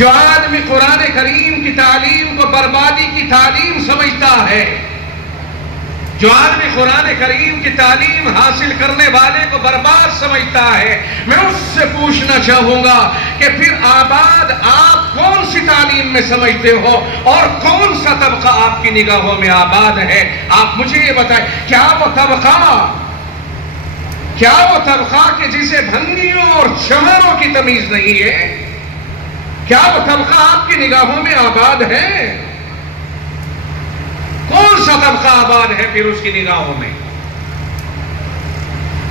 جو آدمی قرآن کریم کی تعلیم کو بربادی کی تعلیم سمجھتا ہے، جو آدمی قرآن کریم کی تعلیم حاصل کرنے والے کو برباد سمجھتا ہے، میں اس سے پوچھنا چاہوں گا کہ پھر آباد آپ کون سی تعلیم میں سمجھتے ہو اور کون سا طبقہ آپ کی نگاہوں میں آباد ہے؟ آپ مجھے یہ بتائیں، کیا وہ طبقہ کہ جسے بھنگیوں اور چماروں کی تمیز نہیں ہے؟ کیا وہ طبقہ آپ کی نگاہوں میں آباد ہے؟ کون سا طبقہ آباد ہے پھر اس کی نگاہوں میں؟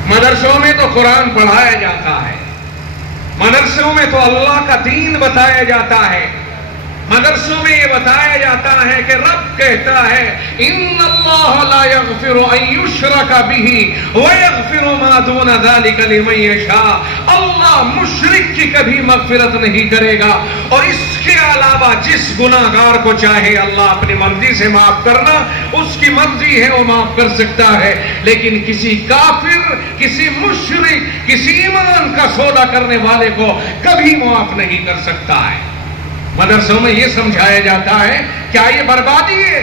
مدرسوں میں تو قرآن پڑھایا جاتا ہے، مدرسوں میں تو اللہ کا دین بتایا جاتا ہے، مدرسوں میں یہ بتایا جاتا ہے کہ رب کہتا ہے ان اللہ لا یغفر ان یشرک بہ ویغفر ما دون ذلک لمن یشاء، اللہ مشرک کی کبھی مغفرت نہیں کرے گا، اور اس کے علاوہ جس گناہگار کو چاہے اللہ اپنی مرضی سے معاف کرنا، اس کی مرضی ہے وہ معاف کر سکتا ہے، لیکن کسی کافر، کسی مشرک، کسی ایمان کا سودا کرنے والے کو کبھی معاف نہیں کر سکتا ہے۔ مدرسوں میں یہ سمجھایا جاتا ہے، کیا یہ بربادی ہے؟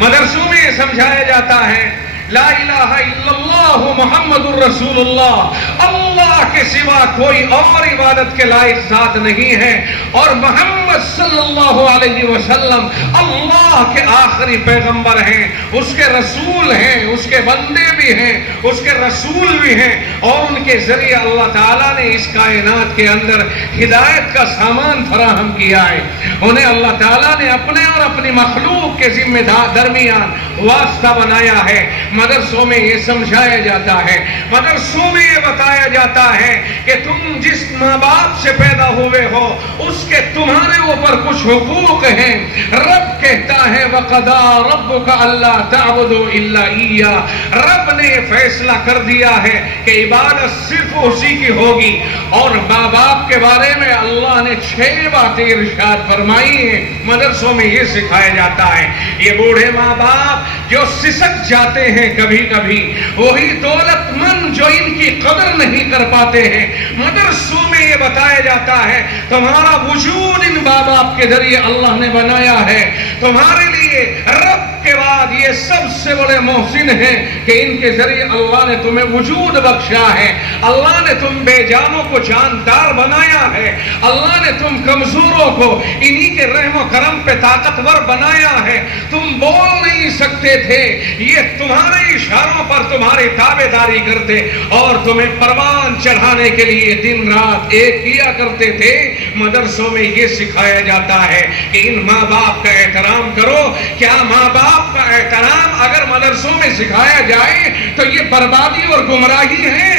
مدرسوں میں یہ سمجھایا جاتا ہے لا الہ الا اللہ محمد الرسول اللہ، اللہ کے سوا کوئی اور عبادت کے لائق ذات نہیں ہے، اور محمد صلی اللہ علیہ وسلم اللہ کے آخری پیغمبر ہیں، اس کے رسول ہیں، اس کے بندے بھی ہیں، اس کے رسول بھی ہیں، اور ان کے ذریعے اللہ تعالیٰ نے اس کائنات کے اندر ہدایت کا سامان فراہم کیا ہے۔ انہیں اللہ تعالیٰ نے اپنے اور اپنی مخلوق کے ذمہ درمیان واسطہ بنایا ہے۔ مدرسوں میں یہ سمجھایا جاتا ہے، مدرسوں میں یہ بتایا جاتا ہے کہ تم جس ماں باپ سے پیدا ہوئے ہو اس کے تمہارے اوپر کچھ حقوق ہیں۔ رب کہتا ہے وَقَضَىٰ رَبُّكَ أَلَّا تَعْبُدُوا إِلَّا إِيَّاهُ، رب نے یہ فیصلہ کر دیا ہے کہ عبادت صرف اسی کی ہوگی، اور ماں باپ کے بارے میں اللہ نے 6 باتیں ارشاد فرمائی ہیں۔ مدرسوں میں یہ سکھایا جاتا ہے، یہ بوڑھے ماں باپ جو سسک جاتے ہیں کبھی کبھی، وہی دولت مند جو ان کی قدر نہیں کر پاتے ہیں۔ مدرسوں میں یہ بتایا جاتا ہے تمہارا وجود ان ماں باپ کے ذریعے اللہ نے بنایا ہے، تمہارے لیے رب کے بعد یہ سب سے بڑے محسن ہیں کہ ان کے ذریعے اللہ نے تمہیں وجود بخشا ہے، اللہ نے تم بے جانوں کو جاندار بنایا ہے، اللہ نے تم کمزوروں کو انہی کے رحم و کرم پہ طاقتور بنایا ہے۔ تم بول نہیں سکتے تھے، یہ تمہارے اشاروں پر تمہاری تابعداری کرتے اور تمہیں پروان چڑھانے کے لیے دن رات ایک کیا کرتے تھے۔ مدرسوں میں یہ سکھایا جاتا ہے کہ ان ماں باپ کا احترام کرو۔ کیا ماں باپ کا احترام اگر مدرسوں میں سکھایا جائے تو یہ بربادی اور گمراہی ہے؟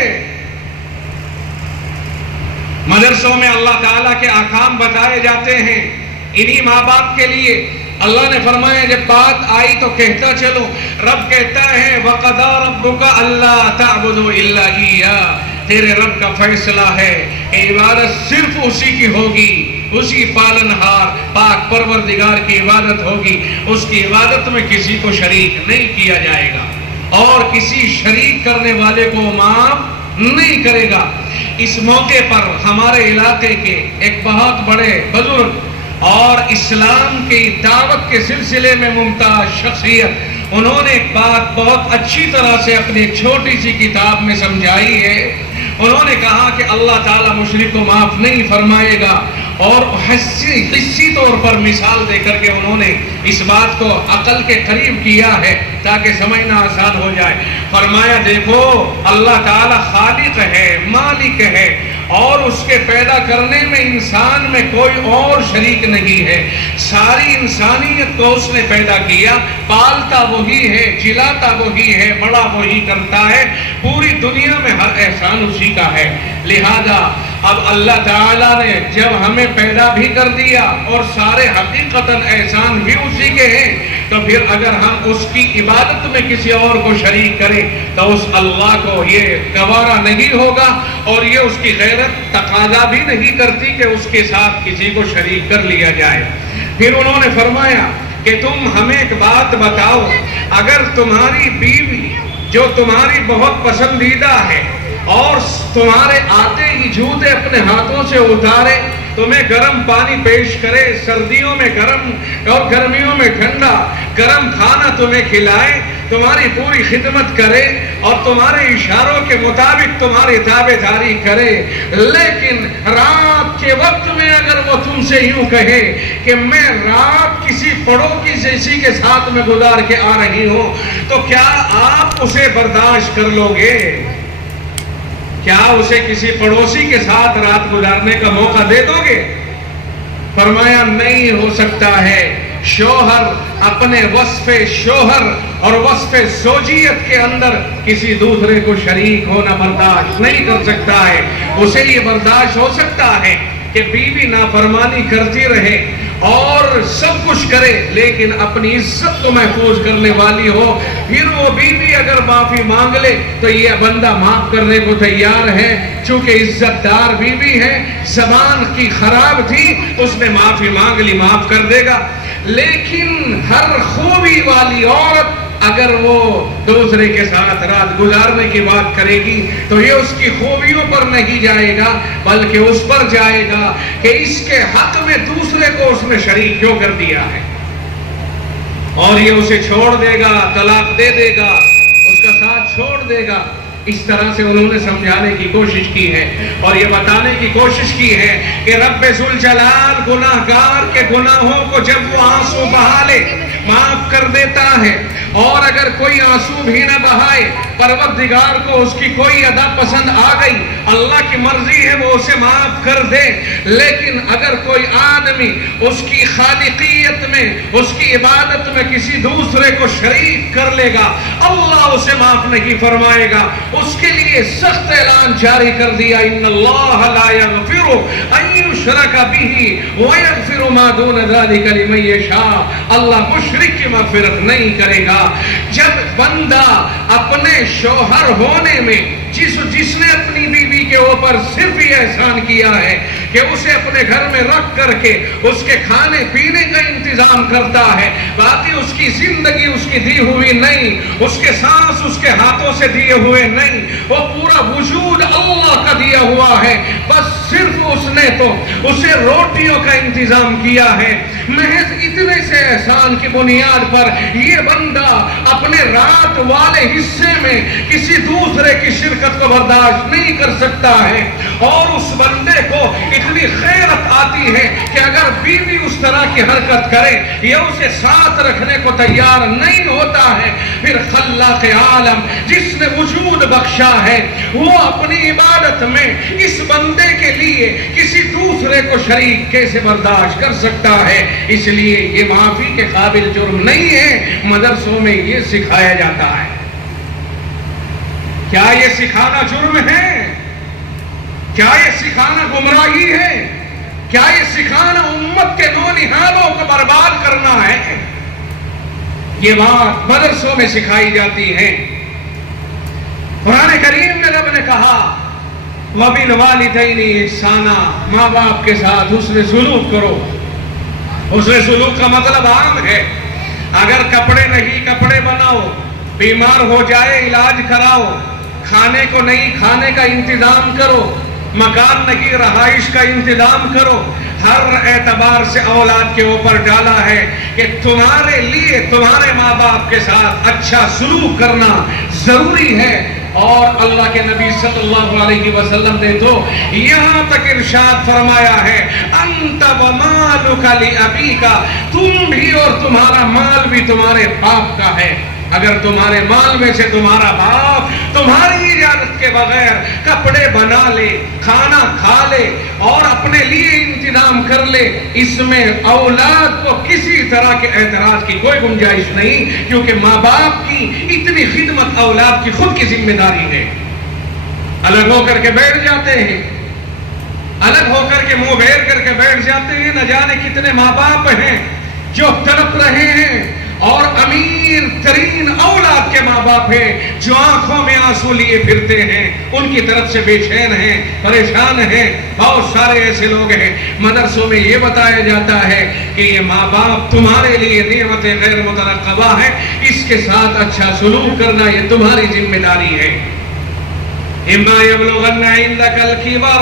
مدرسوں میں اللہ تعالیٰ کے احکام بتائے جاتے ہیں انہی ماں باپ کے لیے۔ اللہ نے فرمایا جب بات آئی تو کہتا چلو، رب کہتا ہے وَقَضَىٰ رَبُّكَ أَلَّا تَعْبُدُوا إِلَّا إِيَّاهُ، تیرے رب کا فیصلہ ہے کہ عبادت صرف اسی کی ہوگی، اسی پالنہار پاک پروردگار کی عبادت ہوگی، اس کی عبادت میں کسی کو شریک نہیں کیا جائے گا اور کسی شریک کرنے والے کو معاف نہیں کرے گا۔ اس موقع پر ہمارے علاقے کے ایک بہت بڑے بزرگ اور اسلام کی دعوت کے سلسلے میں ممتاز شخصیت، انہوں نے ایک بات بہت اچھی طرح سے اپنی ایک چھوٹی سی کتاب میں سمجھائی ہے۔ انہوں نے کہا کہ اللہ تعالیٰ مشرک کو معاف نہیں فرمائے گا، اور حسی طور پر مثال دے کر کے انہوں نے اس بات کو عقل کے قریب کیا ہے تاکہ سمجھنا آسان ہو جائے۔ فرمایا دیکھو اللہ تعالیٰ خالق ہے، مالک ہے، اور اس کے پیدا کرنے میں انسان میں کوئی اور شریک نہیں ہے۔ ساری انسانیت کو اس نے پیدا کیا، پالتا وہی ہے، جلاتا وہی ہے، بڑا وہی کرتا ہے، پوری دنیا میں ہر احسان اسی کا ہے۔ لہذا اب اللہ تعالیٰ نے جب ہمیں پیدا بھی کر دیا اور سارے حقیقتاً احسان بھی اسی کے ہیں، تو پھر اگر ہم اس کی عبادت میں کسی اور کو شریک کریں تو اس اللہ کو یہ گوارا نہیں ہوگا، اور یہ اس کی غیرت تقاضا بھی نہیں کرتی کہ اس کے ساتھ کسی کو شریک کر لیا جائے۔ پھر انہوں نے فرمایا کہ تم ہمیں ایک بات بتاؤ، اگر تمہاری بیوی جو تمہاری بہت پسندیدہ ہے اور تمہارے آتے ہی جوتے اپنے ہاتھوں سے اتارے تمہیں گرم پانی پیش کرے، سردیوں میں گرم اور گرمیوں میں ٹھنڈا، گرم کھانا تمہیں کھلائے، تمہاری پوری خدمت کرے اور تمہارے اشاروں کے مطابق تمہاری تابعداری کرے، لیکن رات کے وقت میں اگر وہ تم سے یوں کہے کہ میں رات کسی پڑوسی کے ساتھ میں گزار کے آ رہی ہوں، تو کیا آپ اسے برداشت کر لو گے؟ کیا اسے کسی پڑوسی کے ساتھ رات گزارنے کا موقع دے دو گے؟ فرمایا نہیں ہو سکتا ہے۔ شوہر اپنے وصف شوہر اور وصف زوجیت کے اندر کسی دوسرے کو شریک ہونا برداشت نہیں کر سکتا ہے۔ اسے یہ برداشت ہو سکتا ہے کہ بیوی نافرمانی کرتی رہے اور سب کچھ کرے لیکن اپنی عزت کو محفوظ کرنے والی ہو، پھر وہ بیوی اگر معافی مانگ لے تو یہ بندہ معاف کرنے کو تیار ہے، چونکہ عزت دار بیوی ہے، زبان کی خراب تھی، اس نے معافی مانگ لی، معاف کر دے گا۔ لیکن ہر خوبی والی عورت اگر وہ دوسرے کے ساتھ رات گزارنے کی بات کرے گی تو یہ اس کی خوبیوں پر نہیں جائے گا بلکہ اس پر جائے گا کہ اس کے حق میں دوسرے کو اس نے شریک کیوں کر دیا ہے، اور یہ اسے چھوڑ دے گا، طلاق دے دے گا، اس کا ساتھ چھوڑ دے گا۔ اس طرح سے انہوں نے سمجھانے کی کوشش کی ہے اور یہ بتانے کی کوشش کی ہے کہ رب ذوالجلال گناہگار کے گناہوں کو جب وہ آنسو بہا لے معاف کر دیتا ہے، اور اگر کوئی آنسو بھی نہ بہائے، پروردگار کو اس کی کوئی ادا پسند آ گئی، اللہ کی مرضی ہے وہ اسے معاف کر دے، لیکن اگر کوئی آدمی اس کی خالقیت میں، اس کی عبادت میں کسی دوسرے کو شریک کر لے گا، اللہ اسے معاف نہیں فرمائے گا۔ اس کے لیے سخت اعلان جاری کر دیا، ان اللہ لا یغفر ان یشرک بہ ویغفر ما دون ذلک لمن یشاء، اللہ مشرک کی مغفرت نہیں کرے گا۔ جب بندہ اپنے شوہر ہونے میں جس نے اپنی بیوی کے اوپر صرف یہ احسان کیا ہے کہ اسے اپنے گھر میں رکھ کر کے اس کے کھانے پینے کا انتظام کرتا ہے، باقی اس کی زندگی اس کی دی ہوئی نہیں، اس کے سانس اس کے ہاتھوں سے دیے ہوئے نہیں، وہ پورا وجود اللہ کا دیا ہوا ہے، بس صرف اس نے تو اسے روٹیوں کا انتظام کیا ہے۔ محض اتنے سے احسان کی بنیاد پر یہ بندہ اپنے رات والے حصے میں کسی دوسرے کی شرکت کو برداشت نہیں کر سکتا ہے، اور اس بندے کو اتنی غیرت آتی ہے کہ اگر بیوی اس طرح کی حرکت کرے یا اسے ساتھ رکھنے کو تیار نہیں ہوتا ہے، پھر خلاق عالم جس نے وجود بخشا ہے وہ اپنی عبادت میں اس بندے کے لیے کسی دوسرے کو شریک کیسے برداشت کر سکتا ہے؟ اس لیے یہ معافی کے قابل جرم نہیں ہے، مدرسوں میں یہ سکھایا جاتا ہے۔ کیا یہ سکھانا جرم ہے؟ کیا یہ سکھانا گمراہی ہے؟ کیا یہ سکھانا امت کے نونہالوں کو برباد کرنا ہے؟ یہ بات مدرسوں میں سکھائی جاتی ہے۔ قرآن کریم میں رب نے کہا وَبِالْوَالِدَيْنِ إِحْسَانًا، ماں باپ کے ساتھ حسن سلوک کرو۔ حسن سلوک کا مطلب عام ہے، اگر کپڑے نہیں کپڑے بناؤ، بیمار ہو جائے علاج کراؤ، کھانے کو نہیں کھانے کا انتظام کرو، مکان نہیں رہائش کا انتظام کرو۔ ہر اعتبار سے اولاد کے اوپر ڈالا ہے کہ تمہارے لیے تمہارے ماں باپ کے ساتھ اچھا سلوک کرنا ضروری ہے، اور اللہ کے نبی صلی اللہ علیہ وسلم نے تو یہاں تک ارشاد فرمایا ہے انت ومالک لابیک، تم بھی اور تمہارا مال بھی تمہارے باپ کا ہے۔ اگر تمہارے مال میں سے تمہارا باپ تمہاری اجازت کے بغیر کپڑے بنا لے، کھانا کھا لے اور اپنے لیے انتظام کر لے، اس میں اولاد کو کسی طرح کے اعتراض کی کوئی گنجائش نہیں، کیونکہ ماں باپ کی اتنی خدمت اولاد کی خود کی ذمہ داری ہے۔ الگ ہو کر کے بیٹھ جاتے ہیں، الگ ہو کر کے منہ پھیر کر کے بیٹھ جاتے ہیں، نہ جانے کتنے ماں باپ ہیں جو تڑپ رہے ہیں، اور امیر ترین اولاد کے ماں باپ ہیں جو آنکھوں میں آنسو لیے پھرتے ہیں، ان کی طرف سے بے چین ہیں، پریشان ہیں۔ بہت سارے ایسے لوگ ہیں، مدرسوں میں یہ بتایا جاتا ہے کہ یہ ماں باپ تمہارے لیے نعمت غیر مترقبہ ہے، اس کے ساتھ اچھا سلوک کرنا یہ تمہاری ذمہ داری ہے۔ اما یبلغن عندک الکبر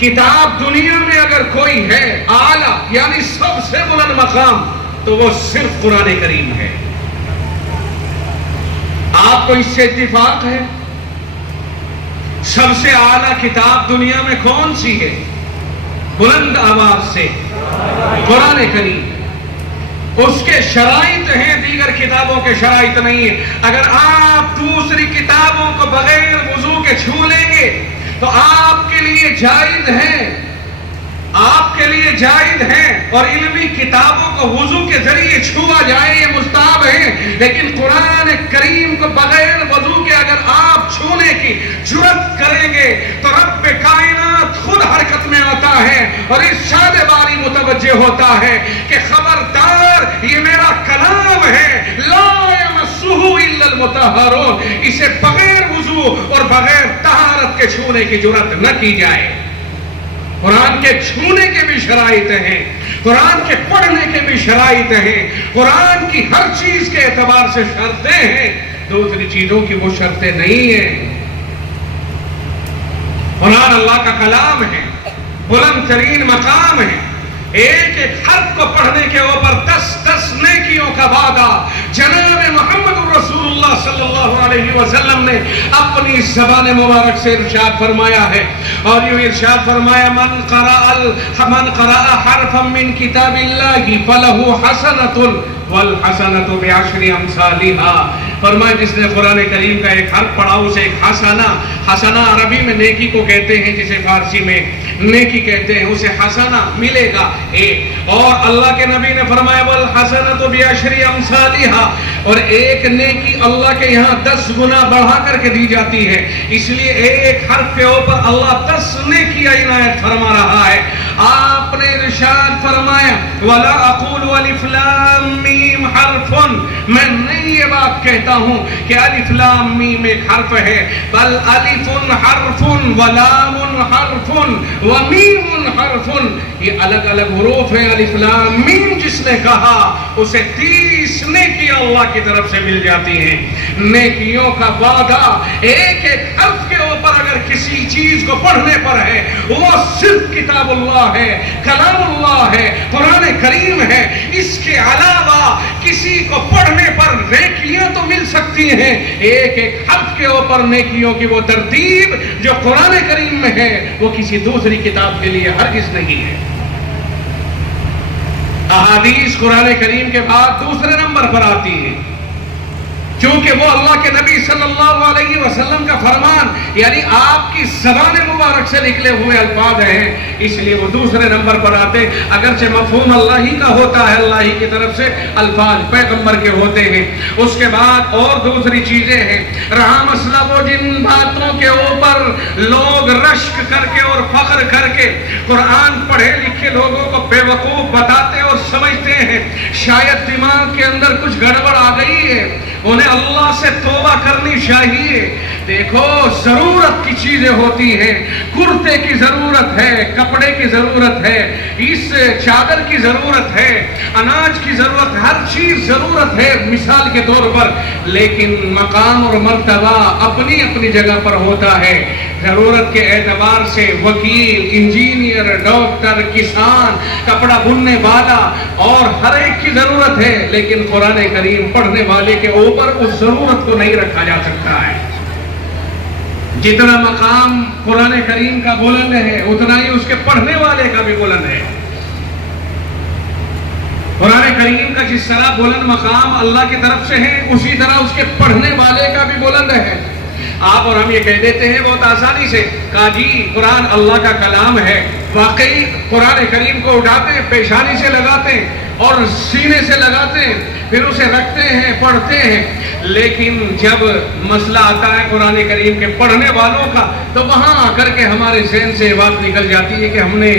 کتاب دنیا میں اگر کوئی ہے اعلیٰ یعنی سب سے بلند مقام تو وہ صرف قرآن کریم ہے۔ آپ کو اس سے اتفاق ہے؟ سب سے اعلیٰ کتاب دنیا میں کون سی ہے؟ بلند آواز سے قرآن کریم۔ اس کے شرائط ہیں، دیگر کتابوں کے شرائط نہیں ہیں۔ اگر آپ دوسری کتابوں کو بغیر وضو کے چھو لیں گے تو آپ کے لیے جائز ہے، آپ کے لیے جائز ہے، اور علمی کتابوں کو وضو کے ذریعے چھوا جائے یہ مستحب ہے، لیکن قرآن کریم کو بغیر وضو کے اگر آپ چھونے کی جرات کریں گے تو رب کائنات خود حرکت میں آتا ہے اور ارشاد باری متوجہ ہوتا ہے کہ خبردار یہ میرا کلام ہے، لا یمسہ الا المطہرون، اسے بغیر وضو اور بغیر طہارت کے چھونے کی جرات نہ کی جائے۔ قرآن کے چھونے کے بھی شرائط ہیں، قرآن کے پڑھنے کے بھی شرائط ہیں، قرآن کی ہر چیز کے اعتبار سے شرطیں ہیں، دوسری چیزوں کی وہ شرطیں نہیں ہیں۔ قرآن اللہ کا کلام ہے، بلند ترین مقام ہے، ایک ایک حرف کو پڑھنے کے اوپر 10 نیکیوں کا وعدہ جناب محمد رسول اللہ صلی اللہ علیہ وسلم نے اپنی زبان مبارک سے ارشاد فرمایا ہے، اور یوں ارشاد فرمایا من قرأ حرفا من کتاب اللہ فلہ حسنۃ والحسنۃ بعشر امثالها، فرمایا جس نے قرآن کریم کا ایک حرف پڑھا اسے ایک حسنہ عربی میں نیکی کو کہتے ہیں، جسے فارسی میں نیکی کہتے ہیں، اسے حسنہ ملے گا ایک، اور اللہ کے نبی نے فرمایا والحسنۃ بعشر امثالها، اور ایک نیکی اللہ کے یہاں 10 گنا بڑھا کر کے دی جاتی ہے، اس لیے ایک حرف کے اوپر اللہ 10 نیکی عنایت فرما رہا ہے۔ آپ نے ارشاد فرمایا وَلَا أَقُولُ أَلِفْ لَامْ مِيم حرف، میں نہیں یہ بات کہتا ہوں کہ الف لام میم ایک حرف ہے، بل الف حرف ولام حرف ومیم حرف، یہ الگ الگ حروف ہیں۔ الف لام میم جس نے کہا اسے 30 نیکی اللہ کی طرف سے مل جاتی ہیں۔ نیکیوں کا وعدہ ایک ایک حرف کے اوپر اگر کسی چیز کو پڑھنے پر ہے وہ صرف کتاب اللہ ہے، کلام اللہ ہے، قرآن کریم ہے، اس کے علاوہ کسی کو پڑھنے پر نیکیاں تو مل سکتی ہیں، ایک ایک حرف کے اوپر نیکیوں کی وہ ترتیب جو قرآن کریم میں ہے وہ کسی دوسری کتاب کے لیے ہرگز نہیں ہے۔ احادیث قرآن کریم کے بعد دوسرے نمبر پر آتی ہیں، چونکہ وہ اللہ کے نبی صلی اللہ علیہ وسلم کا فرمان یعنی آپ کی زبان مبارک سے نکلے ہوئے الفاظ ہیں، اس لیے وہ دوسرے نمبر پر آتے، اگرچہ مفہوم اللہ ہی کا ہوتا ہے، اللہ ہی کی طرف سے الفاظ پیغمبر کے ہوتے ہیں۔ اس کے بعد اور دوسری چیزیں ہیں، رہا مسئلہ وہ جن باتوں کے اوپر لوگ رشک کر کے اور فخر کر کے قرآن پڑھے لکھے لوگوں کو بے وقوف بتاتے اور سمجھتے ہیں، شاید دماغ کے اندر کچھ گڑبڑ آ گئی ہے، انہیں اللہ سے توبہ کرنی چاہیے۔ دیکھو ضرورت کی چیزیں ہوتی ہیں، کرتے کی ضرورت ہے، کپڑے کی ضرورت ہے، اس چادر کی ضرورت ہے، اناج کی ضرورت، ہر چیز ضرورت ہے مثال کے طور پر، لیکن مقام اور مرتبہ اپنی اپنی جگہ پر ہوتا ہے۔ ضرورت کے اعتبار سے وکیل، انجینئر، ڈاکٹر، کسان، کپڑا بننے والا اور ہر ایک کی ضرورت ہے، لیکن قرآن کریم پڑھنے والے کے اوپر اس ضرورت کو نہیں رکھا جا سکتا ہے۔ جتنا مقام قرآن کریم کا بلند ہے اتنا ہی اس کے پڑھنے والے کا بھی بلند ہے۔ قرآن کریم کا جس طرح بلند مقام اللہ کی طرف سے ہے اسی طرح اس کے پڑھنے والے کا بھی بلند ہے۔ آپ اور ہم یہ کہہ دیتے ہیں بہت آسانی سے کہ جی قرآن اللہ کا کلام ہے، واقعی قرآن کریم کو اٹھاتے ہیں، پیشانی سے لگاتے ہیں اور سینے سے لگاتے ہیں، پھر اسے رکھتے ہیں، پڑھتے ہیں، لیکن جب مسئلہ آتا ہے قرآن کریم کے پڑھنے والوں کا تو وہاں آ کر کے ہمارے ذہن سے بات نکل جاتی ہے کہ ہم نے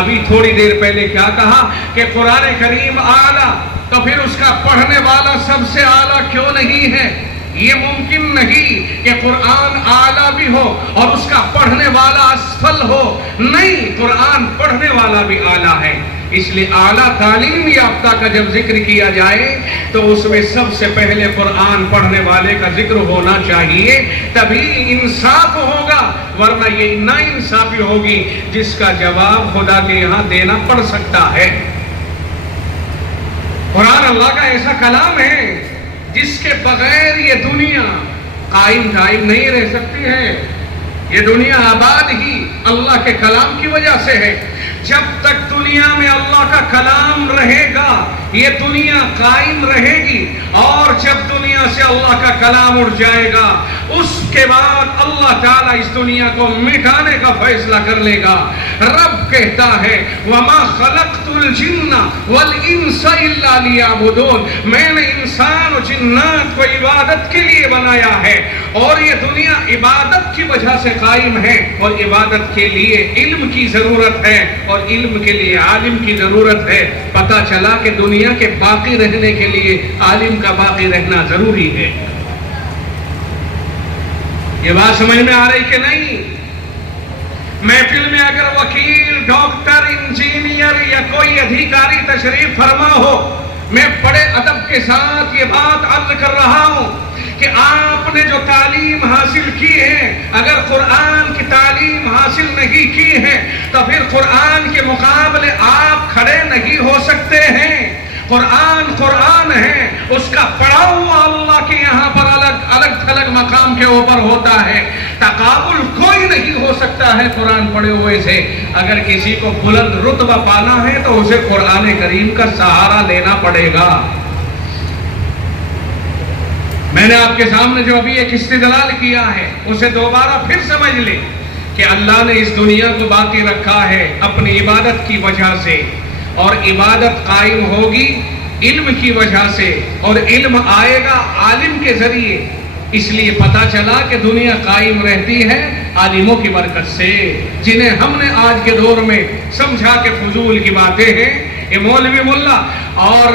ابھی تھوڑی دیر پہلے کیا کہا کہ قرآن کریم اعلیٰ، تو پھر اس کا پڑھنے والا سب سے اعلیٰ کیوں نہیں ہے؟ یہ ممکن نہیں کہ قرآن اعلیٰ بھی ہو اور اس کا پڑھنے والا اسفل ہو، نہیں، قرآن پڑھنے والا بھی اعلیٰ ہے۔ اس لیے اعلیٰ تعلیم یافتہ کا جب ذکر کیا جائے تو اس میں سب سے پہلے قرآن پڑھنے والے کا ذکر ہونا چاہیے، تبھی انصاف ہوگا، ورنہ یہ نا انصافی ہوگی جس کا جواب خدا کے یہاں دینا پڑ سکتا ہے۔ قرآن اللہ کا ایسا کلام ہے جس کے بغیر یہ دنیا قائم نہیں رہ سکتی ہے۔ یہ دنیا آباد ہی اللہ کے کلام کی وجہ سے ہے۔ جب تک دنیا میں اللہ کا کلام رہے گا یہ دنیا قائم رہے گی، اور جب دنیا سے اللہ کا کلام اٹھ جائے گا اس کے بعد اللہ تعالیٰ اس دنیا کو مٹانے کا فیصلہ کر لے گا۔ رب کہتا ہے وَمَا خَلَقْتُ الْجِنَّ وَالْإِنسَ إِلَّا لِيَعْبُدُونَ، میں نے انسان و جنات کو عبادت کے لیے بنایا ہے، اور یہ دنیا عبادت کی وجہ سے قائم ہے، اور عبادت کے لیے علم کی ضرورت ہے، اور علم کے لیے عالم کی ضرورت ہے۔ پتہ چلا کہ دنیا کے باقی رہنے کے لیے عالم کا باقی رہنا ضروری ہے۔ یہ بات سمجھ میں آ رہی کہ نہیں؟ محفل میں اگر وکیل، ڈاکٹر، انجینئر یا کوئی ادھیکاری تشریف فرما ہو، میں بڑے ادب کے ساتھ یہ بات عرض کر رہا ہوں کہ آپ نے جو تعلیم حاصل کی ہے، اگر قرآن کی تعلیم حاصل نہیں کی ہے تو پھر قرآن کے مقابلے آپ کھڑے نہیں ہو سکتے ہیں۔ قرآن ہے، اس کا پڑھا ہوا اللہ کے یہاں پر الگ تھلگ مقام کے اوپر ہوتا ہے، تقابل کوئی نہیں ہو سکتا ہے قرآن پڑھے ہوئے سے۔ اگر کسی کو بلند رتبہ پانا ہے تو اسے قرآن کریم کا سہارا لینا پڑے گا۔ میں نے آپ کے سامنے جو ابھی ایک استدلال کیا ہے اسے دوبارہ پھر سمجھ لیں کہ اللہ نے اس دنیا کو باقی رکھا ہے اپنی عبادت کی وجہ سے، اور عبادت قائم ہوگی علم کی وجہ سے، اور علم آئے گا عالم کے ذریعے۔ اس لیے پتا چلا کہ دنیا قائم رہتی ہے عالموں کی برکت سے، جنہیں ہم نے آج کے دور میں سمجھا کہ فضول کی باتیں ہیں، یہ مولوی ملا اور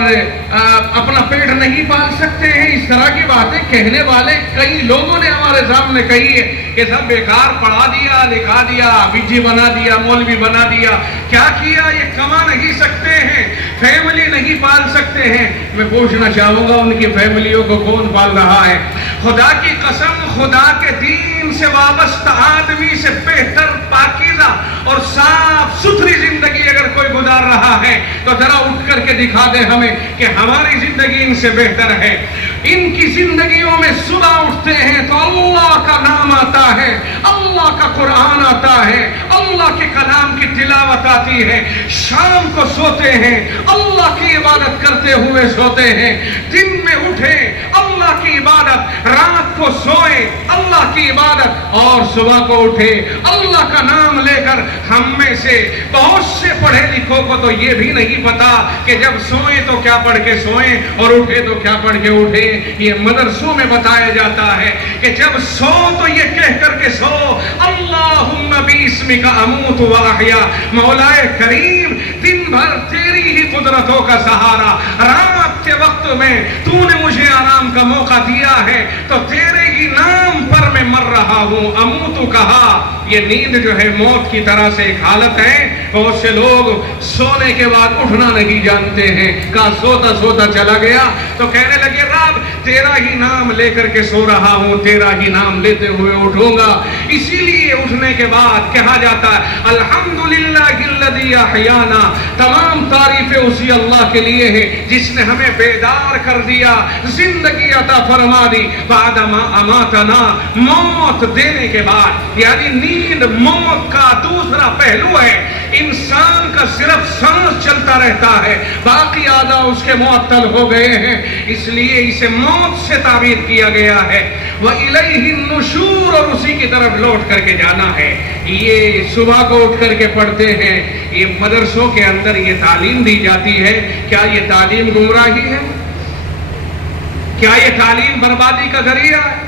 اپنا پیٹ نہیں پال سکتے ہیں، اس طرح کی باتیں کہنے والے کئی لوگوں نے ہمارے سامنے کہی ہے کہ سب بیکار، پڑھا دیا، لکھا دیا، بجی بنا دیا، مولوی بنا دیا، کیا کیا؟ یہ کما نہیں سکتے ہیں، فیملی نہیں پال سکتے ہیں۔ میں پوچھنا چاہوں گا ان کی فیملیوں کو کون پال رہا ہے؟ خدا کی قسم، خدا کے دین سے وابستہ آدمی سے بہتر پاکیزہ اور صاف ستھری زندگی اگر کوئی گزار رہا ہے تو ذرا اٹھ کر کے دکھا دے ہمیں کہ ہماری زندگی ان سے بہتر ہے۔ ان کی زندگیوں میں صبح اٹھتے ہیں تو اللہ کا نام آتا ہے، اللہ کا قرآن آتا ہے، اللہ کے کلام کی تلاوت آتی ہے، شام کو سوتے ہیں اللہ کی عبادت کرتے ہوئے سوتے ہیں، دن میں اٹھے اللہ کی عبادت، رات کو سوئے اللہ کی عبادت، اور صبح کو اٹھے اللہ کا نام لے کر۔ ہم میں سے بہت سے پڑھے لکھوں کو تو یہ بھی نہیں پتا کہ جب سوئیں تو کیا پڑھ کے سوئیں اور اٹھے تو کیا پڑھ کے اٹھیں۔ یہ مدرسوں میں بتایا جاتا ہے کہ جب سو تو یہ کہہ کر کے سو اللہم باسمک اموت و احیا، مولائے کریم دن بھر تیری ہی قدرتوں کا سہارا، رات کے وقت میں تو نے مجھے آرام کا موقع دیا ہے تو تیرے ہی نام پر میں مر رہا ہوں۔ اموتو کہا، یہ نیند جو ہے موت کی طرح سے ایک حالت ہے، بہت سے لوگ سونے کے بعد اٹھنا نہیں جانتے ہیں، کہا سوتا سوتا چلا گیا تو کہنے لگے رب تیرا ہی نام لے کر کے سو رہا ہوں، تیرا ہی نام لیتے ہوئے اٹھوں گا۔ اسی لیے اٹھنے کے بعد کہا جاتا ہے الحمدللہ الذی احیانا، تمام تعریفیں اسی اللہ کے لیے ہیں جس نے ہمیں بیدار کر دیا، زندگی عطا فرما دی، بعد ما اماتنا، موت دینے کے بعد، یعنی نیند موت کا دوسرا پہلو ہے۔ انسان کا صرف سانس چلتا رہتا ہے، باقی اعضاء اس کے معطل ہو گئے ہیں، اس لیے اسے موت سے تعبیر کیا گیا ہے۔ وَإِلَيْهِ النُّشُورُ، اور اسی کی طرف لوٹ کر کے جانا ہے۔ یہ صبح کو اٹھ کر کے پڑھتے ہیں، یہ مدرسوں کے اندر یہ تعلیم دی جاتی ہے۔ کیا یہ تعلیم گمراہی ہے؟ کیا یہ تعلیم بربادی کا ذریعہ ہے؟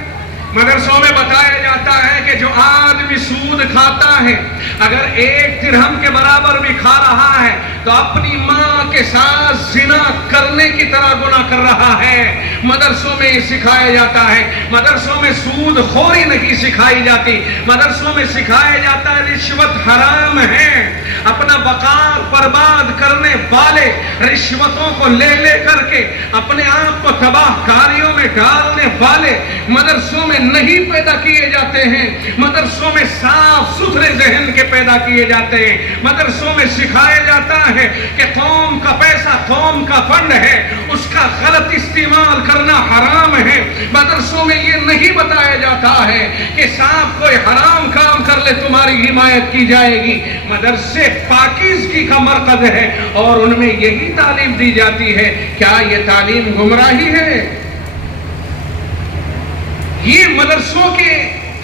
مدرسوں میں بتایا جاتا ہے کہ جو آدمی سود کھاتا ہے اگر 1 درہم کے برابر بھی کھا رہا ہے تو اپنی ماں کے ساتھ زنا کرنے کی طرح گناہ کر رہا ہے۔ مدرسوں میں سکھایا جاتا ہے، مدرسوں میں سود خوری نہیں سکھائی جاتی، مدرسوں میں سکھایا جاتا ہے رشوت حرام ہے، اپنا وقار برباد کرنے والے رشوتوں کو لے لے کر کے اپنے آپ کو تباہ کاریوں میں ڈالنے والے مدرسوں میں نہیں پیدا کیے جاتے ہیں۔ مدرسوں میں صاف ستھرے ذہن کے پیدا کیے جاتے ہیں۔ مدرسوں میں سکھایا جاتا ہے کہ قوم کا پیسہ قوم کا فنڈ ہے، اس کا غلط استعمال کرنا حرام ہے۔ مدرسوں میں یہ نہیں بتایا جاتا ہے کہ صاحب کوئی حرام کام کر لے تمہاری حمایت کی جائے گی۔ مدرسے پاکیزگی کا مرکز ہے اور ان میں یہی تعلیم دی جاتی ہے۔ کیا یہ تعلیم گمراہی ہے؟ یہ مدرسوں کے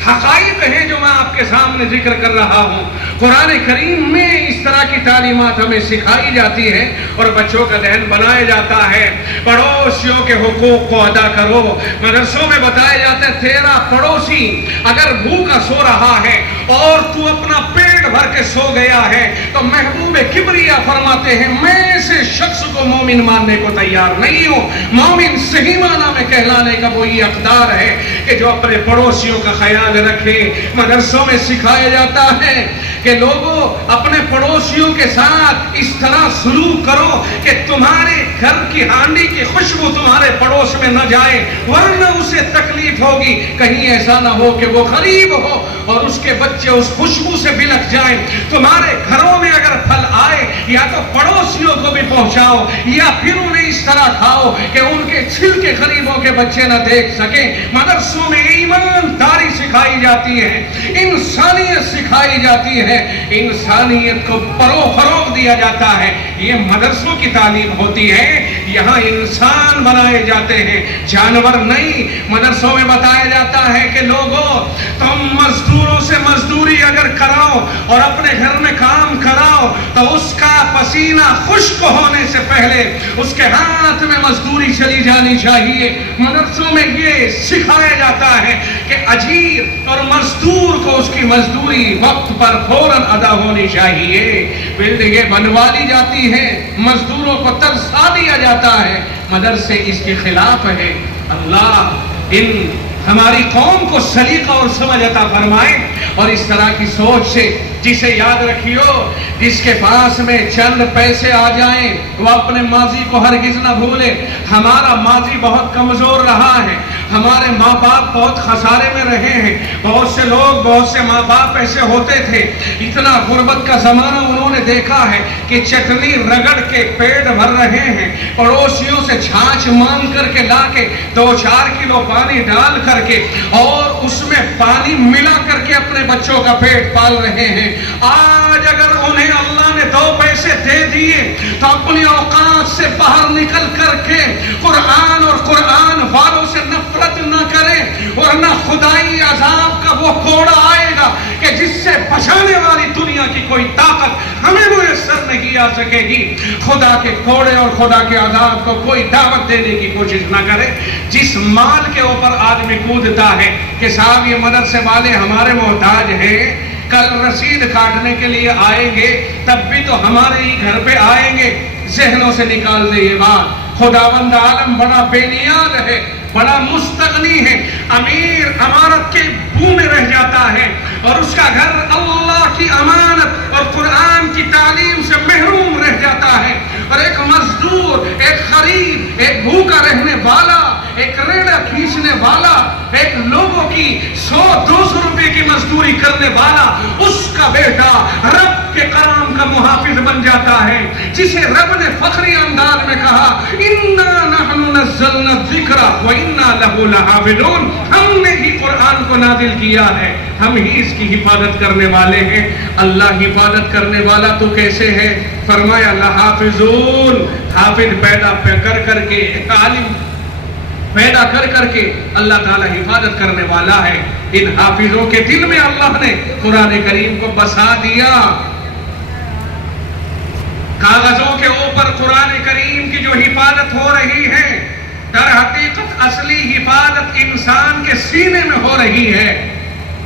حقائق ہیں جو میں آپ کے سامنے ذکر کر رہا ہوں۔ قرآن کریم میں اس طرح کی تعلیمات ہمیں سکھائی جاتی ہیں اور بچوں کا ذہن بنایا جاتا ہے۔ پڑوسیوں کے حقوق کو ادا کرو۔ مدرسوں میں بتایا جاتا ہے تیرا پڑوسی اگر بھوکا سو رہا ہے اور تو اپنا پیٹ بھر کے سو گیا ہے تو محبوب کبریا فرماتے ہیں میں ایسے شخص کو مومن ماننے کو تیار نہیں ہوں۔ مومن صحیح معنی میں کہلانے کا وہی حقدار ہے کہ جو اپنے پڑوسیوں کا خیال رکھے۔ مدرسوں میں سکھایا جاتا ہے کہ لوگوں اپنے پڑوسیوں کے ساتھ اس طرح سلوک کرو کہ تمہارے گھر کی ہانڈی کی خوشبو تمہارے پڑوس میں نہ جائے ورنہ اسے تکلیف ہوگی۔ کہیں ایسا نہ ہو کہ وہ غریب ہو اور اس کے بچے اس خوشبو سے بلک جائیں۔ تمہارے گھروں میں اگر پھل آئے یا تو پڑوسیوں کو بھی پہنچاؤ یا پھر انہیں اس طرح کھاؤ کہ ان کے چھلکے غریبوں کے بچے نہ دیکھ سکیں۔ مدرسوں میں ایمانداری سکھائی جاتی ہے، انسانیت سکھائی جاتی ہے، انسانیت کو فروغ دیا جاتا ہے۔ یہ مدرسوں کی تعلیم ہوتی ہے۔ یہاں انسان بنائے جاتے ہیں، جانور نہیں۔ مدرسوں میں بتایا جاتا ہے کہ لوگوں تم مزدوروں سے مزدوری اگر کراؤ اور اپنے گھر میں کام کراؤ تو اس کا پسینہ خشک ہونے سے پہلے اس کے ہاتھ میں مزدوری چلی جانی چاہیے۔ مدرسوں میں یہ سکھایا جاتا ہے کہ اجیر اور مزدور کو اس کی مزدوری وقت پر فوراً ادا ہونی چاہیے۔ بلڈنگیں بنوا لی جاتی ہیں، مزدوروں کو ترسا دیا جاتا ہے، مدرسے اس کے خلاف ہے۔ اللہ ان ہماری قوم کو سلیقہ اور سمجھ عطا فرمائے اور اس طرح کی سوچ سے جسے یاد رکھیو جس کے پاس میں چند پیسے آ جائیں وہ اپنے ماضی کو ہرگز نہ بھولے۔ ہمارا ماضی بہت کمزور رہا ہے، ہمارے ماں باپ بہت خسارے میں رہے ہیں، بہت سے لوگ بہت سے ماں باپ ایسے ہوتے تھے، اتنا غربت کا زمانہ انہوں نے دیکھا ہے کہ چٹنی رگڑ کے پیٹ بھر رہے ہیں، پڑوسیوں سے چھاچھ مانگ کر کے لا کے 2-4 کلو پانی ڈال کر کے اور اس میں پانی ملا کر کے اپنے بچوں کا پیٹ پال رہے ہیں۔ آج اگر انہیں اللہ نے 2 پیسے دے دیے تو اپنی اوقات سے باہر نکل کر کے قرآن اور قرآن والوں سے نفرت نہ کریں ورنہ خدائی عذاب کا وہ کوڑا آئے گا کہ جس سے بچانے والی دنیا کی کوئی طاقت ہمیں میسر نہیں آ سکے گی۔ خدا کے کوڑے اور خدا کے عذاب کو کوئی دعوت دینے کی کوشش نہ کرے۔ جس مال کے اوپر آدمی کودتا ہے کہ صاحب یہ مدرسے والے ہمارے محتاج ہیں، کل رسید کاٹنے کے لیے آئیں گے تب بھی تو ہمارے ہی گھر پہ آئیں گے، ذہنوں سے نکال دے یہ بات۔ خداوند عالم بڑا بے نیاز ہے، بڑا مستغنی ہے، امیر امارت کے بو میں رہ جاتا ہے اور اس کا گھر اللہ کی امانت اور قرآن کی تعلیم سے محروم رہ جاتا ہے، اور ایک مزدور، ایک غریب، ایک بھوکا رہنے والا، ایک ریڑھا کھینچنے والا، ایک لوگوں کی 100-200 روپے کی مزدوری کرنے والا، اس کا بیٹا رب کے کلام کا محافظ بن جاتا ہے، جسے رب نے فخری انداز میں کہا اِنَّا نَحْنُ نَزَّلْنَا الذِّكْرَ وَإِنَّا لَهُ لَحَافِظُونَ، ہم نے ہی قرآن کو نازل کیا ہے، ہم ہی اس کی حفاظت کرنے والے ہیں۔ اللہ حفاظت کرنے والا تو کیسے ہے؟ فرمایا لَحَافِظُونَ، حافظ پیدا کر کر کے، عالم پیدا کر کر کے اللہ تعالیٰ حفاظت کرنے والا ہے۔ ان حافظوں کے دل میں اللہ نے قرآن کریم کو بسا دیا۔ کاغذوں کے اوپر قرآن کریم کی جو حفاظت ہو رہی ہے، در حقیقت اصلی حفاظت انسان کے سینے میں ہو رہی ہے۔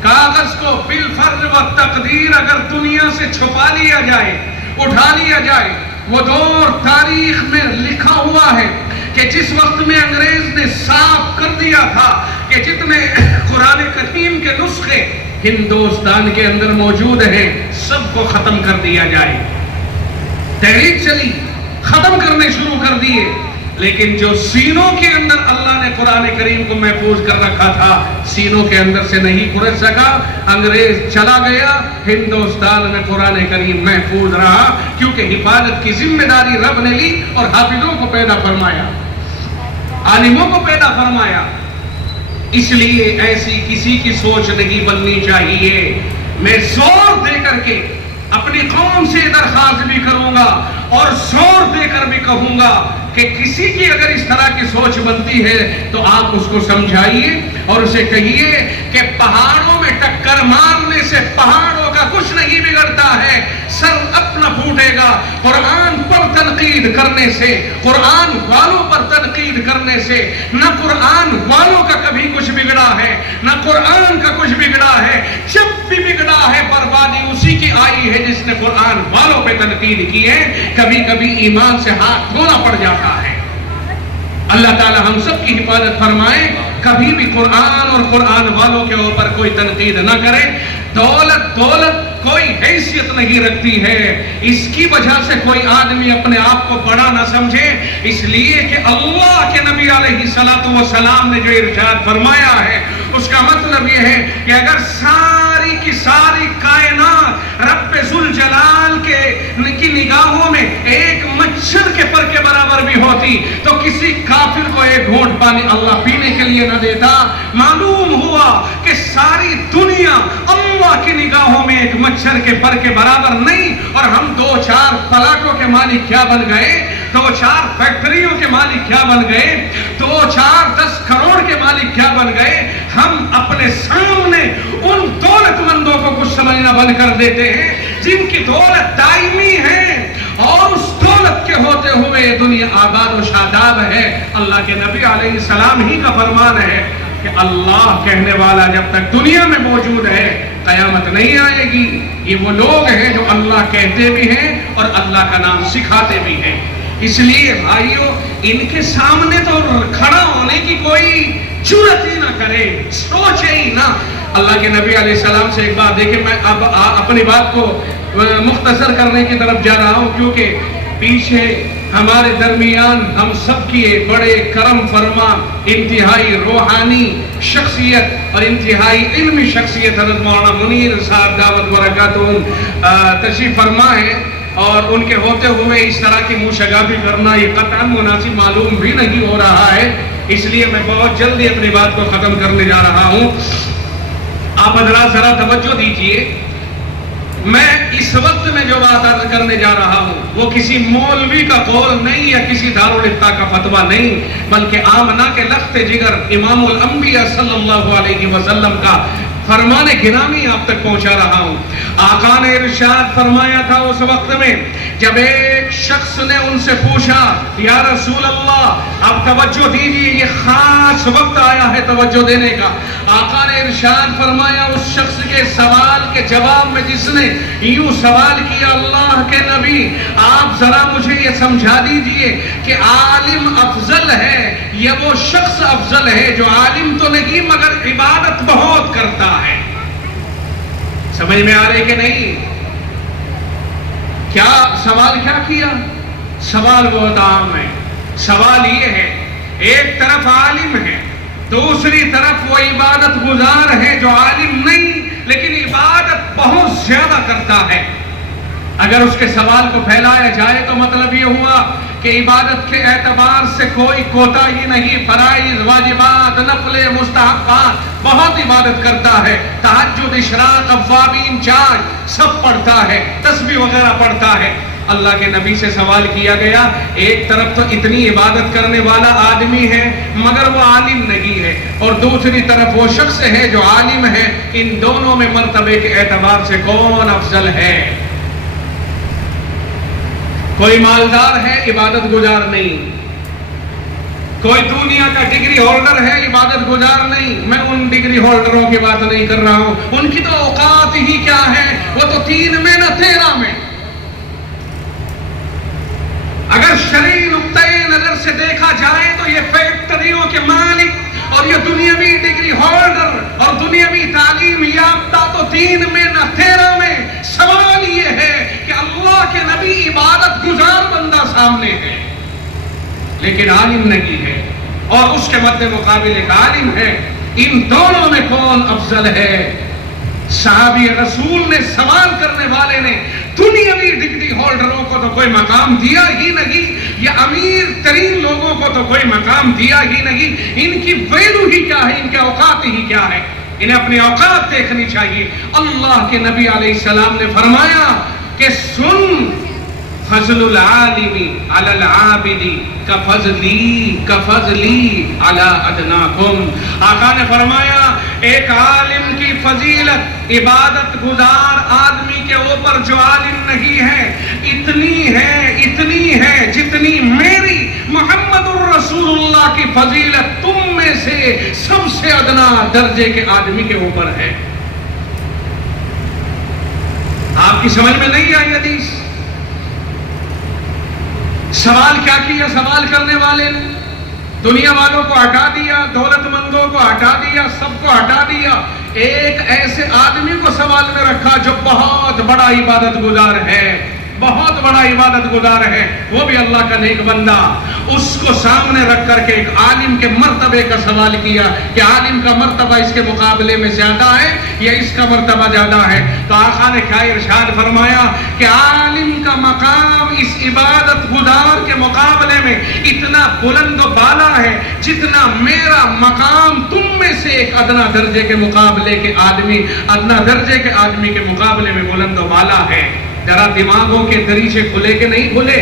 کاغذ کو بالفرض و تقدیر اگر دنیا سے چھپا لیا جائے، اٹھا لیا جائے، وہ دور تاریخ میں لکھا ہوا ہے کہ جس وقت میں انگریز نے صاف کر دیا تھا کہ جتنے قرآن کریم کے نسخے ہندوستان کے اندر موجود ہیں سب کو ختم کر دیا جائے۔ تحریک چلی ختم کرنے شروع کر دیے، لیکن جو سینوں کے اندر اللہ نے قرآن کریم کو محفوظ کر رکھا تھا سینوں کے اندر سے نہیں کھرچ سکا۔ انگریز چلا گیا، ہندوستان میں قرآن کریم محفوظ رہا، کیونکہ حفاظت کی ذمہ داری رب نے لی اور حافظوں کو پیدا فرمایا، عالموں کو پیدا فرمایا۔ اس لیے ایسی کسی کی سوچ نہیں بننی چاہیے۔ میں زور دے کر کے اپنی قوم سے درخواست بھی کروں گا اور زور دے کر بھی کہوں گا کہ کسی کی اگر اس طرح کی سوچ بنتی ہے تو آپ اس کو سمجھائیے اور اسے کہیے کہ پہاڑوں میں ٹکر مارنے سے پہاڑوں کا کچھ نہیں بگڑتا ہے، سر اپنا پھوٹے گا۔ قرآن پر تنقید کرنے سے، قرآن والوں پر تنقید کرنے سے نہ قرآن والوں کا کبھی کچھ بگڑا ہے نہ قرآن کا کچھ بگڑا ہے۔ جب بھی بگڑا ہے بربادی اسی کی آئی ہے جس نے قرآن والوں پہ تنقید کی ہے۔ کبھی کبھی ایمان سے ہاتھ دھونا پڑ جاتا ہے۔ اللہ تعالی ہم سب کی حفاظت فرمائے، کبھی بھی قرآن اور قرآن والوں کے اوپر کوئی تنقید نہ کرے۔ دولت کوئی حیثیت نہیں رکھتی ہے، اس کی وجہ سے کوئی آدمی اپنے آپ کو بڑا نہ سمجھے، اس لیے کہ اللہ کے نبی علیہ الصلوۃ والسلام نے جو ارشاد فرمایا ہے اس کا مطلب یہ ہے کہ اگر ساری کی ساری کائنات رب ذوالجلال کی نگاہوں میں ایک مچھر کے پر کے برابر بھی ہوتی تو کسی کافر کو ایک گھونٹ پانی اللہ پینے کے لیے نہ دیتا۔ معلوم ہوا کہ ساری دنیا اللہ کی نگاہوں میں ایک مچھر کے پر کے برابر نہیں، اور ہم 2-4 پلاٹوں کے مالک کیا بن گئے، 2-4 فیکٹریوں کے مالک کیا بن گئے، 2-4-10 کروڑ کے مالک کیا بن گئے۔ ہم اپنے سامنے ان دولت مندوں کو کچھ سمجھنا بند کر دیتے ہیں جن کی دولت دائمی ہے اور اس دولت کے ہوتے ہوئے یہ دنیا آباد و شاداب ہے۔ اللہ کے نبی علیہ السلام ہی کا فرمان ہے کہ اللہ کہنے والا جب تک دنیا میں موجود ہے قیامت نہیں آئے گی۔ یہ وہ لوگ ہیں جو اللہ کہتے بھی ہیں اور اللہ کا نام سکھاتے بھی ہیں۔ اس لیے بھائیو ان کے سامنے تو کھڑا ہونے کی کوئی جرات ہی نہ کرے، سوچے ہی نہ۔ اللہ کے نبی علیہ السلام سے ایک بات دیکھیں، میں اب اپنی بات کو مختصر کرنے کی طرف جا رہا ہوں، کیونکہ پیچھے ہمارے درمیان ہم سب کی ایک بڑے کرم فرما انتہائی روحانی شخصیت اور انتہائی علمی شخصیت حضرت مولانا منیر صاحب دعوت برکاتہ تشریف فرما ہے، اور ان کے ہوتے ہوئے اس طرح کی منشگافی کرنا یہ قطعاً مناسب معلوم بھی نہیں ہو رہا ہے۔ اس لیے میں بہت جلدی اپنی بات کو ختم کرنے جا رہا ہوں۔ آپ حضرات ذرا توجہ دیجئے، میں اس وقت میں جو بات عرض کرنے جا رہا ہوں وہ کسی مولوی کا قول نہیں یا کسی دارالفتہ کا فتویٰ نہیں، بلکہ آمنہ کے لخت جگر امام الانبیاء صلی اللہ علیہ وسلم کا فرمان گرامی آپ تک پہنچا رہا ہوں۔ آقا نے ارشاد فرمایا تھا اس وقت میں جب ایک شخص نے ان سے پوچھا یا رسول اللہ اب توجہ دیجیے، یہ خاص وقت آیا ہے توجہ دینے کا۔ آقا نے ارشاد فرمایا اس شخص کے سوال کے جواب میں جس نے یوں سوال کیا، اللہ کے نبی آپ ذرا مجھے یہ سمجھا دیجئے کہ عالم افضل ہے یا وہ شخص افضل ہے جو عالم تو نہیں مگر عبادت بہت کرتا ہے؟ سمجھ میں آ رہے کہ نہیں؟ کیا سوال کیا کیا؟ سوال بہت عام ہے۔ سوال یہ ہے، ایک طرف عالم ہے، دوسری طرف وہ عبادت گزار ہے جو عالم نہیں لیکن عبادت بہت زیادہ کرتا ہے۔ اگر اس کے سوال کو پھیلایا جائے تو مطلب یہ ہوا کہ عبادت کے اعتبار سے کوئی کوتاہی نہیں، فرائض، واجبات، نفل، مستحبات بہت عبادت کرتا ہے، تہجد، اشراق، اوابین، چاش سب پڑھتا ہے، تسبیح وغیرہ پڑھتا ہے۔ اللہ کے نبی سے سوال کیا گیا، ایک طرف تو اتنی عبادت کرنے والا آدمی ہے مگر وہ عالم نہیں ہے، اور دوسری طرف وہ شخص ہے جو عالم ہے، ان دونوں میں مرتبے کے اعتبار سے کون افضل ہے؟ کوئی مالدار ہے عبادت گزار نہیں، کوئی دنیا کا ڈگری ہولڈر ہے عبادت گزار نہیں۔ میں ان ڈگری ہولڈروں کی بات نہیں کر رہا ہوں، ان کی تو اوقات ہی کیا ہے، وہ تو 3 میں نہ 13 میں۔ اگر شرعی نقطۂ نظر سے دیکھا جائے تو یہ فیکٹریوں کے مالک اور یہ دنیاوی ڈگری ہولڈر اور دنیاوی تعلیم یافتہ تو 3 میں نہ 13 میں۔ سوال یہ ہے کہ اللہ کے نبی عبادت گزار بندہ سامنے ہے لیکن عالم نہیں ہے، اور اس کے مد مقابل ایک عالم ہے، ان دونوں میں کون افضل ہے؟ صحابی رسول نے، سوال کرنے والے نے دنیاوی ڈگری ہولڈروں کو تو کوئی مقام دیا ہی نہیں، یا امیر ترین لوگوں کو تو کوئی مقام دیا ہی نہیں، ان کی ویلو ہی کیا ہے، ان کے اوقات ہی کیا ہے؟ انہیں اپنی اوقات دیکھنی چاہیے۔ اللہ کے نبی علیہ السلام نے فرمایا کہ سن، فضل العالم علی العابد کفضلی علی ادناکم۔ آقا نے فرمایا ایک عالم کی فضیلت عبادت گزار آدمی کے اوپر جو عالم نہیں ہے اتنی ہے جتنی میری محمد الرسول اللہ کی فضیلت تم میں سے سب سے ادنا درجے کے آدمی کے اوپر ہے۔ آپ کی سمجھ میں نہیں آئی حدیث؟ سوال کیا کیا سوال کرنے والے نے؟ دنیا والوں کو ہٹا دیا، دولت مندوں کو ہٹا دیا، سب کو ہٹا دیا، ایک ایسے آدمی کو سوال میں رکھا جو بہت بڑا عبادت گزار ہے، بہت بڑا عبادت گزار ہے، وہ بھی اللہ کا نیک بندہ۔ اس کو سامنے رکھ کر کے ایک عالم کے مرتبے کا سوال کیا کہ عالم کا مرتبہ اس کے مقابلے میں زیادہ ہے یا اس کا مرتبہ زیادہ ہے؟ تو آقا نے کیا ارشاد فرمایا کہ عالم کا مقام اس عبادت گزار کے مقابلے میں اتنا بلند و بالا ہے جتنا میرا مقام تم میں سے ایک ادنا درجے کے مقابلے کے آدمی، ادنا درجے کے آدمی کے مقابلے میں بلند و بالا ہے۔ ذرا دماغوں کے دریچے کھلے کہ نہیں کھلے؟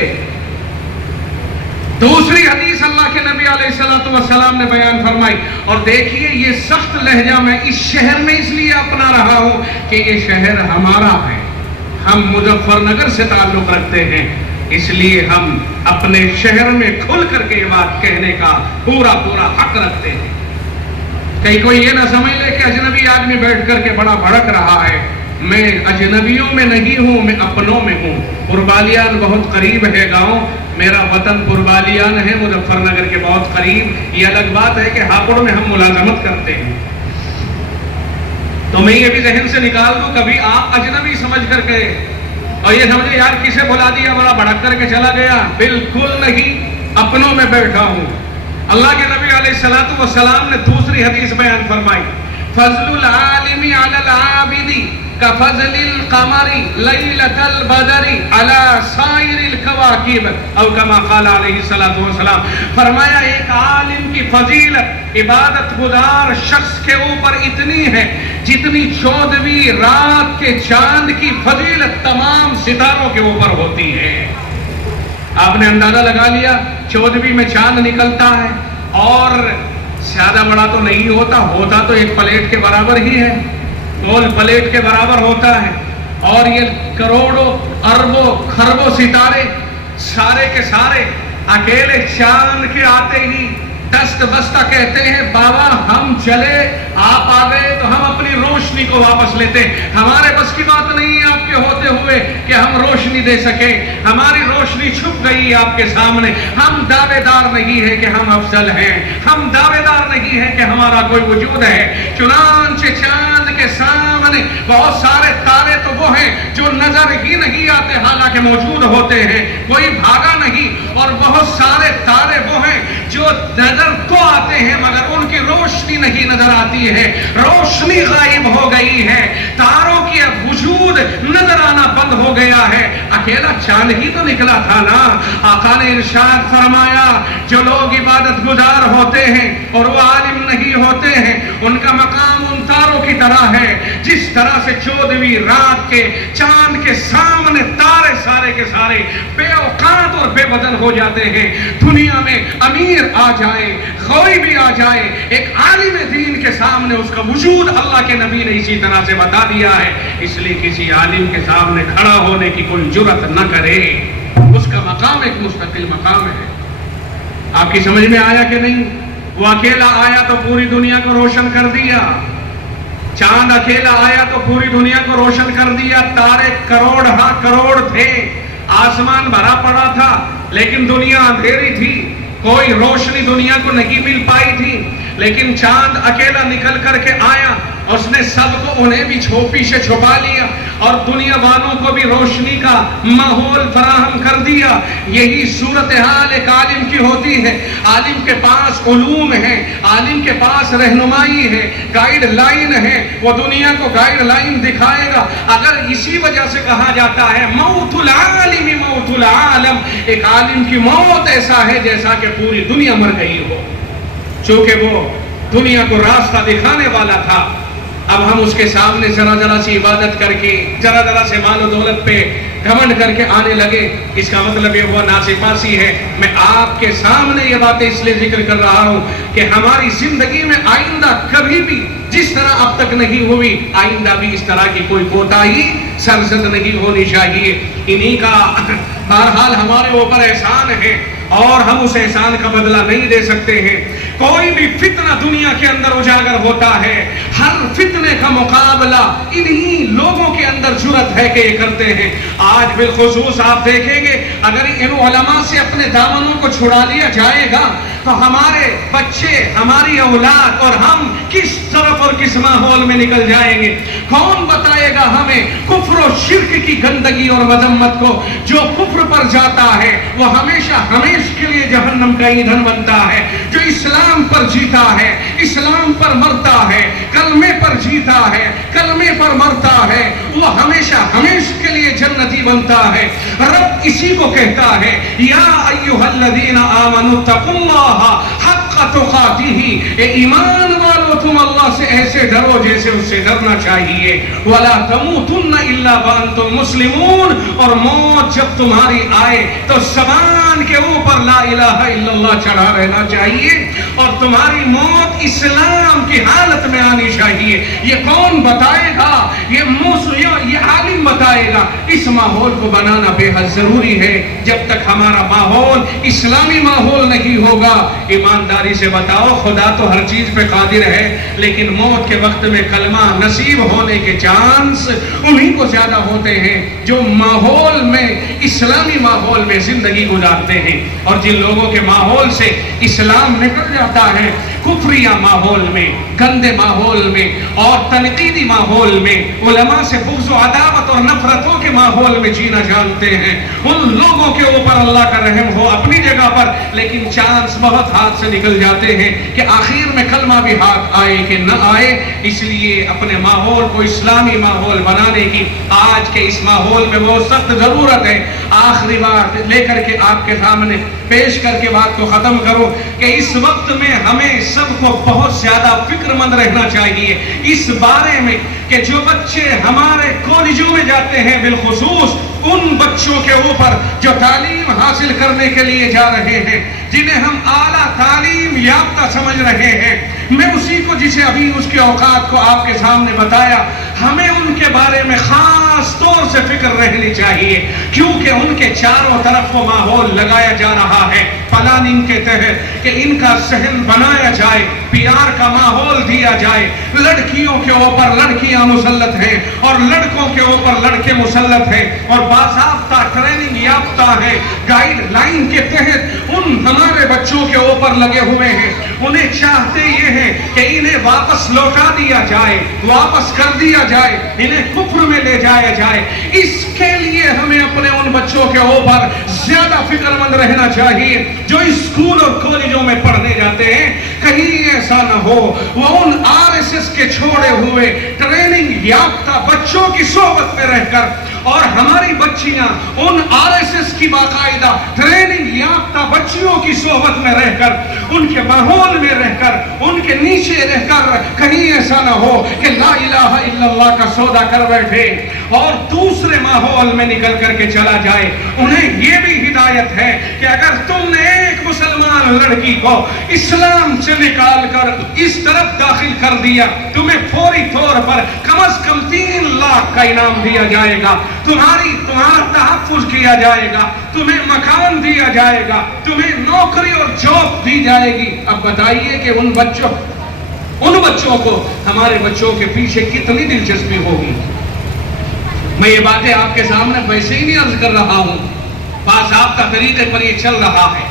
دوسری حدیث اللہ کے نبی علیہ السلام نے بیان فرمائی، اور دیکھیے یہ سخت لہجہ میں اس شہر میں اس لیے اپنا رہا ہوں کہ یہ شہر ہمارا ہے، ہم مظفر نگر سے تعلق رکھتے ہیں، اس لیے ہم اپنے شہر میں کھل کر کے یہ بات کہنے کا پورا حق رکھتے ہیں۔ کہیں کوئی یہ نہ سمجھ لے کہ اجنبی آدمی بیٹھ کر کے بڑا بھڑک رہا ہے۔ میں اجنبیوں میں نہیں ہوں، میں اپنوں میں ہوں۔ پربالیان بہت قریب ہے گاؤں، میرا وطن پربالیان ہے، مظفر نگر کے بہت قریب۔ یہ الگ بات ہے کہ ہاپوڑ میں ہم ملازمت کرتے ہیں، تو میں یہ بھی ذہن سے نکال دوں کبھی آپ اجنبی سمجھ کر کے اور یہ سمجھے یار کسے بلا دیا بڑا بھڑک کر کے چلا گیا، بالکل نہیں، اپنوں میں بیٹھا ہوں۔ اللہ کے نبی علیہ السلام نے دوسری حدیث بیان فرمائی، فضل العالم علی العابد کفضل القمر لیلۃ البدر علی سائر الکواکب، او کما قال علیہ السلام۔ فرمایا ایک عالم کی فضیلت عبادت گزار شخص کے اوپر اتنی ہے جتنی 14ویں رات کے چاند کی فضیلت تمام ستاروں کے اوپر ہوتی ہے۔ آپ نے اندازہ لگا لیا 14ویں میں چاند نکلتا ہے، اور زیادہ بڑا تو نہیں ہوتا تو ایک پلیٹ کے برابر ہی ہے، گول پلیٹ کے برابر ہوتا ہے، اور یہ کروڑوں اربوں خربوں ستارے سارے کے سارے اکیلے چاند کے آتے ہی دست بستہ کہتے ہیں بابا ہم چلے، آپ آ گئے تو ہم اپنی روشنی کو واپس لیتے ہیں، ہمارے بس کی بات نہیں ہے آپ کے ہوتے ہوئے کہ ہم روشنی دے سکیں، ہماری روشنی چھپ گئی آپ کے سامنے، ہم دعوے دار نہیں ہے کہ ہم افضل ہیں، ہم دعوے دار نہیں ہے کہ ہمارا کوئی وجود ہے۔ چنانچہ چاند کے سامنے بہت سارے تارے تو وہ ہیں جو نظر ہی نہیں آتے حالانکہ موجود ہوتے ہیں، کوئی بھاگا نہیں، اور بہت سارے تارے وہ ہیں جو نظر تو آتے ہیں مگر ان کی روشنی نہیں نظر آتی ہے، روشنی غائب ہو گئی ہے، تاروں کی وجود نظر آنا بند ہو گیا ہے، اکیلا چاند ہی تو نکلا تھا نا۔ آقا نے ارشاد فرمایا جو لوگ عبادت گزار ہوتے ہیں اور وہ عالم نہیں ہوتے ہیں ان کا مقام ان تاروں کی طرح ہے، جس طرح سے 14ویں رات کے چاند کے سامنے تارے سارے کے سارے بے اوقات اور بے بدل ہو جاتے ہیں۔ دنیا میں امیر آ جائے، کوئی بھی آ جائے، ایک عالم دین کے سامنے اس کا وجود اللہ کے نبی نے اسی طرح سے بتا دیا ہے، اس لیے کسی عالم کے سامنے کھڑا ہونے کی کوئی جرأت نہ کرے، اس کا مقام ایک مستقل مقام ہے۔ آپ کی سمجھ میں آیا کہ نہیں؟ وہ اکیلا آیا تو پوری دنیا کو روشن کر دیا، چاند اکیلا آیا تو پوری دنیا کو روشن کر دیا، تارے کروڑ ہاں کروڑ تھے، آسمان بھرا پڑا تھا لیکن دنیا اندھیری تھی، کوئی روشنی دنیا کو نہیں مل پائی تھی، لیکن چاند اکیلا نکل کر کے آیا، اس نے سب کو انہیں بھی پیچھے چھپا لیا، اور دنیا والوں کو بھی روشنی کا ماحول فراہم کر دیا۔ یہی صورتحال ایک عالم کی ہوتی ہے۔ عالم کے پاس علوم ہے، عالم کے پاس رہنمائی ہے، گائیڈ لائن ہے، وہ دنیا کو گائیڈ لائن دکھائے گا۔ اگر اسی وجہ سے کہا جاتا ہے موت العالم موت العالم، ایک عالم کی موت ایسا ہے جیسا کہ پوری دنیا مر گئی ہو، چونکہ وہ دنیا کو راستہ دکھانے والا تھا۔ اب ہم اس کے سامنے ذرا ذرا سی عبادت کر کے، ذرا ذرا سے مال و دولت پہ گھمنڈ کر کے آنے لگے، اس کا مطلب یہ ہوا ناسپاسی ہے۔ میں آپ کے سامنے یہ باتیں اس لیے ذکر کر رہا ہوں کہ ہماری زندگی میں آئندہ کبھی بھی جس طرح اب تک نہیں ہوئی، آئندہ بھی اس طرح کی کوئی کوتاہی سرزد نہیں ہونی چاہیے۔ انہی کا بہرحال ہمارے اوپر احسان ہے اور ہم اس احسان کا بدلہ نہیں دے سکتے ہیں۔ کوئی بھی فتنہ دنیا کے اندر اجاگر ہوتا ہے، ہر فتنے کا مقابلہ انہی لوگوں کے اندر جرأت ہے کہ یہ کرتے ہیں۔ آج بالخصوص آپ دیکھیں گے اگر ان علماء سے اپنے دامنوں کو چھڑا لیا جائے گا تو ہمارے بچے، ہماری اولاد اور ہم کس طرف اور کس ماحول میں نکل جائیں گے؟ کون بتائے گا ہمیں کفر و شرک کی گندگی اور مذمت کو؟ جو کفر پر جاتا ہے وہ ہمیشہ ہمیشہ کے لیے جہنم کا ایندھن بنتا ہے۔ جو اسلام پر جیتا ہے، اسلام پر مرتا ہے، کلمے پر جیتا ہے، کلمے پر مرتا ہے، وہ ہمیشہ ہمیشہ کے لیے جنتی بنتا ہے۔ رب اسی کو کہتا ہے یا ایھا الذین آمنوا اتقوا اللہ حق تقاتہ، اے ایمان والو تم اللہ سے ایسے ڈرو جیسے اس سے ڈرنا چاہیے۔ ولا تموتن الا وانتم مسلمون، اور موت جب تمہاری آئے تو زبان کے اوپر لا الہ الا اللہ چڑھا رہنا چاہیے اور تمہاری موت اسلام کی حالت میں آنی چاہیے۔ یہ کون بتائے گا؟ یہ عالم بتائے گا۔ اس ماحول کو بنانا بے حد ضروری ہے۔ جب تک ہمارا ماحول اسلامی ماحول نہیں ہوگا، ایمانداری سے بتاؤ، خدا تو ہر چیز پہ قادر ہے، لیکن موت کے وقت میں کلمہ نصیب ہونے کے چانس انہی کو زیادہ ہوتے ہیں جو ماحول میں، اسلامی ماحول میں زندگی گزارتے ہیں۔ اور جن لوگوں کے ماحول سے اسلام نکل جاتا ہے، کفریہ ماحول میں، گندے ماحول میں اور تنقیدی ماحول میں، علماء سے بغض و عداوت اور نفرتوں کے ماحول میں جینا جانتے ہیں، ان لوگوں کے اوپر اللہ کا رحم ہو اپنی جگہ پر، لیکن چانس بہت ہاتھ سے نکل جاتے ہیں کہ آخر میں کلمہ بھی ہاتھ آئے کہ نہ آئے۔ اس لیے اپنے ماحول کو اسلامی ماحول بنانے کی آج کے اس ماحول میں بہت سخت ضرورت ہے۔ آخری بات لے کر کے آپ کے سامنے پیش کر کے بات کو ختم کروں کہ اس وقت میں ہمیں سب کو بہت زیادہ فکر مند رہنا چاہیے اس بارے میں کہ جو بچے ہمارے کالجوں میں جاتے ہیں، بالخصوص ان بچوں کے اوپر جو تعلیم حاصل کرنے کے لیے جا رہے ہیں، جنہیں ہم اعلیٰ تعلیم یافتہ سمجھ رہے ہیں، میں اسی کو جسے ابھی اس کے اوقات کو آپ کے سامنے بتایا، ہمیں ان کے بارے میں خاص طور سے فکر رہنی چاہیے، کیونکہ ان کے چاروں طرف وہ ماحول لگایا جا رہا ہے پلاننگ کے تحت کہ ان کا صحن بنایا جائے، پیار کا ماحول دیا جائے، لڑکیوں کے اوپر لڑکیاں مسلط ہیں اور لڑکوں کے اوپر لڑکے مسلط ہیں اور باضابطہ ٹریننگ یافتہ ہیں، گائیڈ لائن کے تحت ان ہمارے بچوں کے اوپر لگے ہوئے ہیں۔ انہیں چاہتے یہ ہیں کہ انہیں واپس لوٹا دیا جائے، واپس کر دیا جائے، انہیں کفر میں لے جایا جائے۔ اس کے لیے ہمیں اپنے ان بچوں کے اوپر زیادہ فکر مند رہنا چاہیے جو اسکول اور کالجوں میں پڑھنے جاتے ہیں۔ کہیں ایسا نہ ہو وہ ان RSS کے چھوڑے ہوئے ٹریننگ یافتہ بچوں کی صحبت میں رہ کر، اور ہماری بچیاں ان RSS کی باقاعدہ ٹریننگ یافتہ بچیوں کی صحبت میں رہ کر، ان کے ماحول میں رہ کر، ان کے نیچے رہ کر کہیں ایسا نہ ہو کہ لا الہ الا اللہ کا سودا کر بیٹھے اور دوسرے ماحول میں نکل کر کے چلا جائے۔ انہیں یہ بھی ہدایت ہے کہ اگر تم نے ایک مسلمان لڑکی کو اسلام سے نکال کر اس طرف داخل کر دیا، تمہیں فوری طور پر کم از کم 3 لاکھ کا انعام دیا جائے گا، تمہارا تحفظ کیا جائے گا، تمہیں مکان دیا جائے گا، تمہیں نوکری اور جاب دی جائے گی۔ اب بتائیے کہ ان بچوں کو، ہمارے بچوں کے پیچھے کتنی دلچسپی ہوگی۔ میں یہ باتیں آپ کے سامنے ویسے ہی نہیں عرض کر رہا ہوں، باضابطہ طریقے پر یہ چل رہا ہے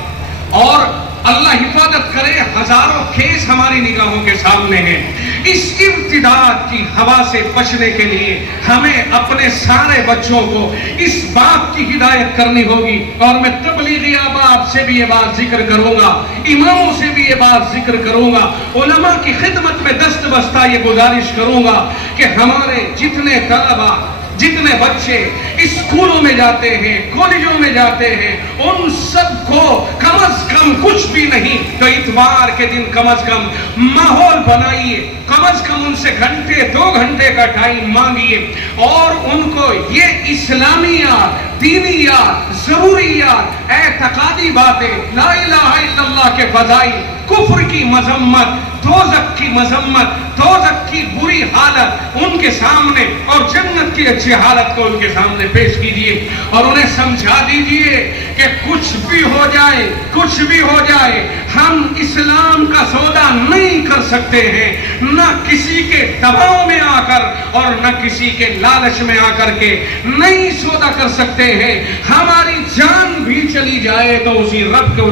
اور اللہ حفاظت کرے، ہزاروں کیس ہماری نگاہوں کے سامنے ہیں۔ اس ارتداد کی ہوا سے بچنے کے لیے ہمیں اپنے سارے بچوں کو اس بات کی ہدایت کرنی ہوگی، اور میں تبلیغی احباب سے بھی یہ بات ذکر کروں گا، اماموں سے بھی یہ بات ذکر کروں گا، علماء کی خدمت میں دست بستہ یہ گزارش کروں گا کہ ہمارے جتنے طلبہ، جتنے بچے اسکولوں میں جاتے ہیں، کالجوں میں جاتے ہیں، ان سب کو کم از کم کچھ بھی نہیں تو اتوار کے دن کم از کم ماحول بنائیے، کم از کم ان سے گھنٹے 2 گھنٹے کا ٹائم مانگیے، اور ان کو یہ اسلامیات، دینیات، ضروریات، اعتقادی باتیں، لا الہ الا اللہ کے فضائل، کفر کی مذمت، دوزخ کی مذمت، دوزخ کی بری حالت ان کے سامنے اور جنت کی اچھی حالت کو ان کے سامنے پیش کیجئے، اور انہیں سمجھا دیجئے کہ کچھ بھی ہو جائے، کچھ بھی ہو جائے، ہم اسلام کا سودا نہیں کر سکتے ہیں، نہ کسی کے دباؤ میں آ کر اور نہ کسی کے لالچ میں آ کر کے نہیں سودا کر سکتے ہیں۔ ہماری جان بھی چلی جائے تو اسی رب کو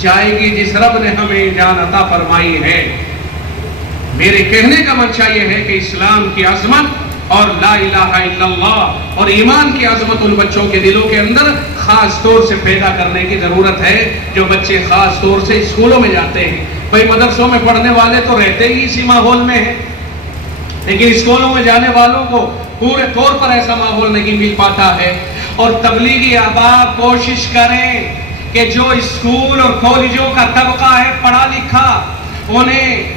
جائے گی جس رب نے ہمیں جان عطا فرمائی ہے۔ میرے کہنے کا منشا یہ ہے کہ اسلام کی عظمت اور لا الہ الا اللہ اور ایمان کی عظمت ان بچوں کے دلوں کے اندر خاص طور سے پیدا کرنے کی ضرورت ہے، جو بچے خاص طور سے اسکولوں میں جاتے ہیں۔ بھئی مدرسوں میں پڑھنے والے تو رہتے ہی اسی ماحول میں ہیں، لیکن اسکولوں میں جانے والوں کو پورے طور پر ایسا ماحول نہیں مل پاتا ہے، اور تبلیغی احباب کوشش کریں کہ جو اسکول اور کالجوں کا طبقہ ہے پڑھا لکھا، انہیں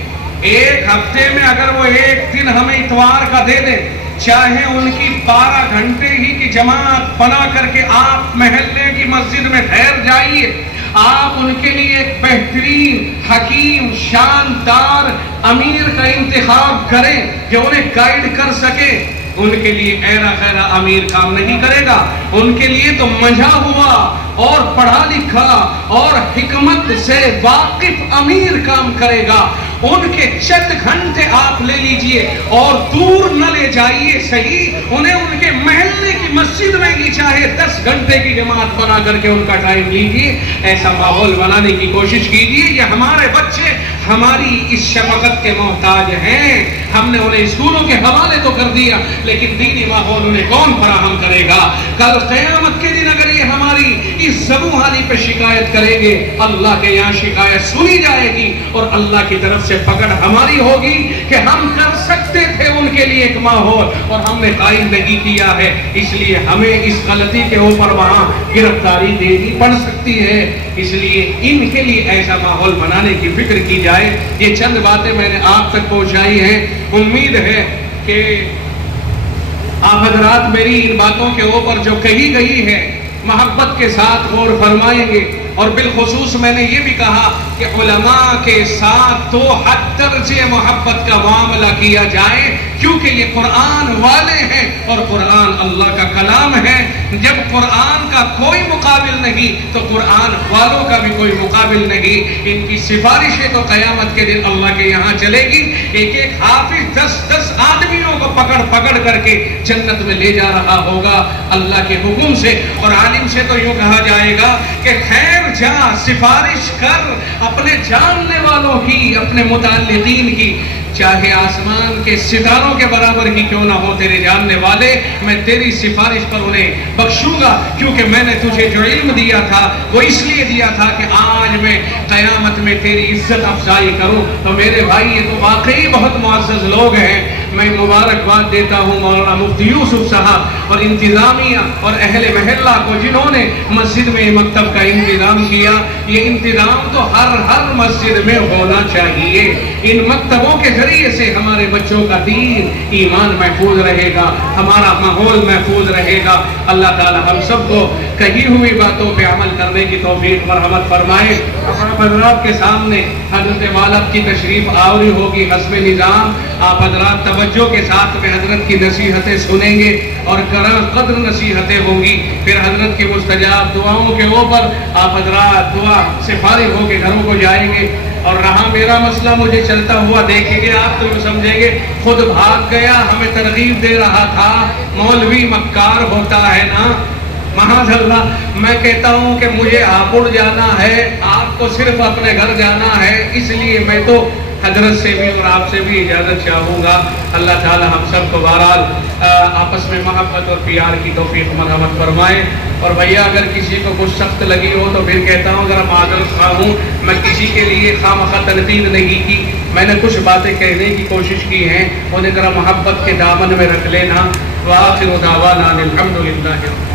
ایک ہفتے میں اگر وہ ایک دن ہمیں اتوار کا دے دیں، چاہے ان کی 12 گھنٹے ہی کی جماعت بنا کر کے آپ محلے کی مسجد میں ٹھہر جائیے، آپ ان کے لیے ایک بہترین، حکیم، شاندار امیر کا انتخاب کریں جو انہیں گائیڈ کر سکے۔ ان کے لیے ایرا خیرا امیر کام نہیں کرے گا، ان کے لیے تو منجھا ہوا اور پڑھا لکھا اور حکمت سے واقف امیر کام کرے گا۔ ان کے چند گھنٹے آپ لے لیجئے اور دور نہ لے جائیے، صحیح انہیں ان کے محلے کی مسجد میں ہی چاہے 10 گھنٹے کی جماعت بنا کر کے ان کا ٹائم لیجئے، ایسا ماحول بنانے کی کوشش کیجئے۔ یہ ہمارے بچے ہماری اس شفقت کے محتاج ہیں، ہم نے انہیں اسکولوں کے حوالے تو کر دیا، لیکن دینی ماحول انہیں کون فراہم کرے گا؟ کل قیامت کے دن اگر یہ ہماری اس زبونحالی پہ شکایت کریں گے، اللہ کے یہاں شکایت سنی جائے گی اور اللہ کی طرف سے پکڑ ہماری ہوگی کہ ہم کر سکتے تھے ان کے لیے ایک ماحول اور ہم نے قائم نہیں کیا ہے، اس لیے ہمیں اس غلطی کے اوپر وہاں گرفتاری دینی پڑ سکتی ہے۔ اس لیے ان کے لیے ایسا ماحول بنانے کی فکر کی جائے۔ یہ چند باتیں میں نے آپ تک پہنچائی ہیں، امید ہے کہ آپ حضرات میری ان باتوں کے اوپر جو کہی گئی ہے محبت کے ساتھ غور فرمائیں گے، اور بالخصوص میں نے یہ بھی کہا کہ علماء کے ساتھ تو حد درجے محبت کا معاملہ کیا جائے، کیونکہ یہ قرآن والے ہیں اور قرآن اللہ کا کلام ہے۔ جب قرآن کا کوئی مقابل نہیں تو قرآن والوں کا بھی کوئی مقابل نہیں۔ ان کی سفارشیں تو قیامت کے دن اللہ کے یہاں چلے گی، ایک ایک حافظ 10 آدمیوں کو پکڑ پکڑ کر کے جنت میں لے جا رہا ہوگا اللہ کے حکم سے۔ اور عالم سے تو یوں کہا جائے گا کہ خیر جا سفارش کر اپنے جاننے والوں کی، اپنے متعلقین کی، چاہے آسمان کے ستاروں کے برابر ہی کیوں نہ ہو تیرے جاننے والے، میں تیری سفارش پر انہیں بخشوں گا، کیونکہ میں نے تجھے جو علم دیا تھا وہ اس لیے دیا تھا کہ آج میں قیامت میں تیری عزت افزائی کروں۔ تو میرے بھائی یہ تو واقعی بہت معزز لوگ ہیں، میں مبارکباد دیتا ہوں مولانا مفتی یوسف صاحب اور انتظامیہ اور اہل محلہ کو جنہوں نے مسجد میں مکتب کا انتظام کیا۔ یہ انتظام تو ہر مسجد میں ہونا چاہیے، ان مکتبوں کے ذریعے سے ہمارے بچوں کا دین ایمان محفوظ رہے گا، ہمارا ماحول محفوظ رہے گا۔ اللہ تعالی ہم سب کو کہی ہوئی باتوں پہ عمل کرنے کی توفیق مرحمت فرمائے۔ آپ حضرات کے سامنے حضرت والد کی تشریف آوری ہوگی حسب نظام، آپ حضرات توجہ کے ساتھ میں حضرت کی نصیحتیں سنیں گے اور قدر نصیحتیں ہوں گی، پھر حضرت کی مستجاب دعاؤں کے اوپر آپ حضرات دعا سے فارغ ہو کے گھروں کو جائیں گے۔ اور رہا میرا مسئلہ، مجھے چلتا ہوا دیکھیں گے آپ تو سمجھیں گے خود بھاگ گیا، ہمیں ترغیب دے رہا تھا، مولوی مکار ہوتا ہے نا، معاذ اللہ میں کہتا ہوں کہ مجھے ہاپوڑ جانا ہے، آپ کو صرف اپنے گھر جانا ہے، اس لیے میں تو حضرت سے بھی اور آپ سے بھی اجازت چاہوں گا۔ اللہ تعالی ہم سب کو بہرحال آپس میں محبت اور پیار کی توفیق مرحمت فرمائے۔ اور بھیا اگر کسی کو کچھ سخت لگی ہو تو پھر کہتا ہوں ذرا معذرت خواہ ہوں، میں کسی کے لیے خواہ تنقید نہیں کی، میں نے کچھ باتیں کہنے کی کوشش کی ہیں، انہیں ذرا محبت کے دامن میں رکھ لینا۔ وآخر دعوانا الحمدللہ۔